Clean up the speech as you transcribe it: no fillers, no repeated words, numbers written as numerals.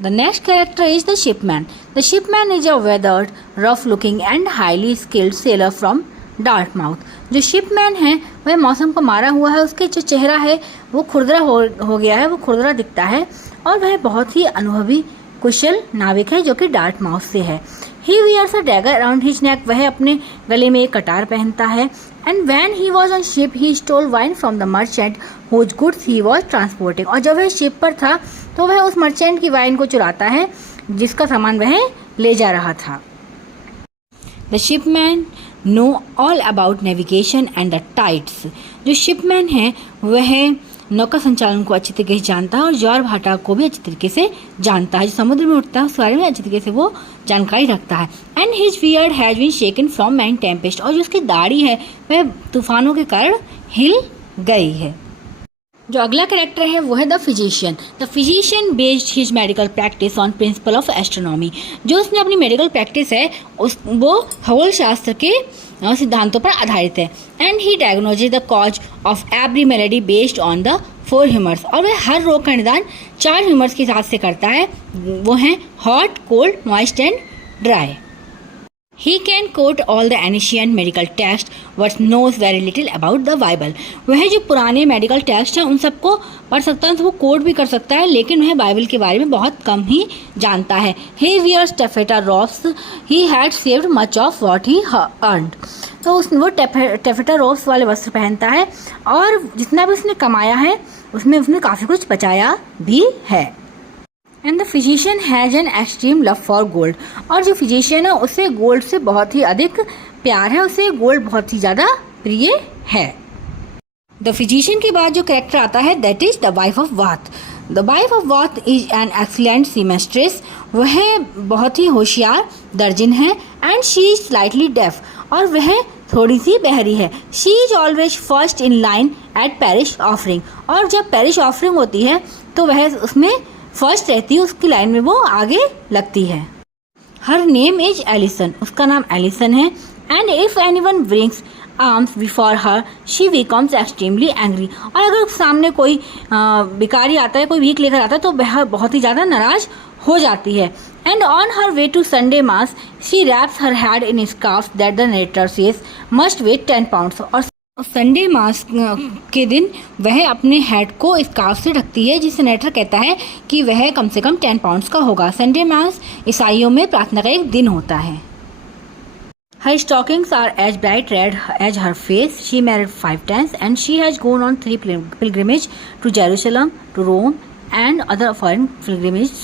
The next character is the shipman. The shipman is a weathered, rough-looking and highly skilled sailor from Dartmouth. जो Shipman है वह मौसम को मारा हुआ है, उसके जो चेहरा है वो खुरदरा हो गया है, वो खुरदरा दिखता है और वह बहुत ही अनुभवी कुशल नाविक है जो कि डार्टमाउथ से है. He wears a dagger around his neck. वह अपने गले में एक कटार पहनता है. And when he was on ship, he stole wine from the merchant whose goods he was transporting. और जब वह शिप पर था तो वह उस मर्चेंट की वाइन को चुराता है जिसका सामान वह ले जा रहा था. The shipman know all about navigation and the tides. जो शिपमैन है वह नौका संचालन को अच्छी तरीके से जानता है और ज्वार भाटा को भी अच्छी तरीके से जानता है. जो समुद्र में उठता है उस बारे में अच्छी तरीके से वो जानकारी रखता है. And his beard has been shaken from many tempest. और जो उसकी दाढ़ी है वह तूफानों के कारण हिल गई है. जो अगला कैरेक्टर है वो है the physician. The physician based his medical practice on principle of astronomy. जो उसने अपनी मेडिकल प्रैक्टिस है वो खगोल शास्त्र के सिद्धांतों पर आधारित है. And he diagnoses the cause of every malady based on the 4 humours. और वह हर रोग का निदान 4 ह्यूमर्स के हिसाब से करता है. वो हैं hot, cold, moist and dry. He can quote all the ancient medical texts but knows very little about the Bible. वह जो पुराने मेडिकल टेक्स्ट हैं उन सबको पढ़ सकता है तो वो कोट भी कर सकता है, लेकिन वह बाइबल के बारे में बहुत कम ही जानता है. He wears taffeta robes. He had saved much of what he earned. तो वो taffeta robes वाले वस्त्र पहनता है और जितना भी उसने कमाया है उसमें उसने काफ़ी कुछ बचाया भी है. And the physician has an extreme love for gold. और जो फिजिशियन है उसे गोल्ड से बहुत ही अधिक प्यार है, उसे गोल्ड बहुत ही ज़्यादा प्रिय है. द फिजिशियन के बाद जो कैरेक्टर आता है that is the wife of Bath. The wife of Bath is an excellent seamstress. वह बहुत ही होशियार दर्जन है. And she is slightly deaf. और वह थोड़ी सी बहरी है. She is always first in line at parish offering. और जब पैरिश ऑफरिंग होती है तो वह उसमें फर्स्ट रहती है, उसकी लाइन में वो आगे लगती है. Her name is Alison. उसका नाम एलिसन है. And if anyone brings arms before her she becomes extremely angry. और अगर सामने कोई भिखारी आता है, कोई भीख लेकर आता है तो वह बहुत ही ज़्यादा नाराज हो जाती है. And on her way to Sunday mass she wraps her head in scarf that the narrator says must weigh 10 pounds. और संडे मास के दिन वह अपने हेड को स्कार्फ से ढकती है जिसे नरेटर कहता है कि वह कम से कम 10 पाउंड्स का होगा. संडे मास ईसाइयों में प्रार्थना का एक दिन होता है. Her stockings are as bright red as her face. She married 5 times and she has gone on 3 pilgrimages to Jerusalem, to Rome and other foreign pilgrimages.